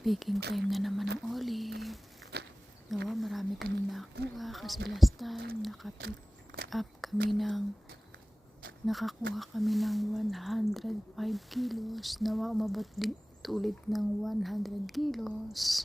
Picking time na naman ng olive. Nawa, marami kaming nakakuha kasi last time nakakuha kami ng 105 kilos. Nawa, umabot din ulit ng 100 kilos.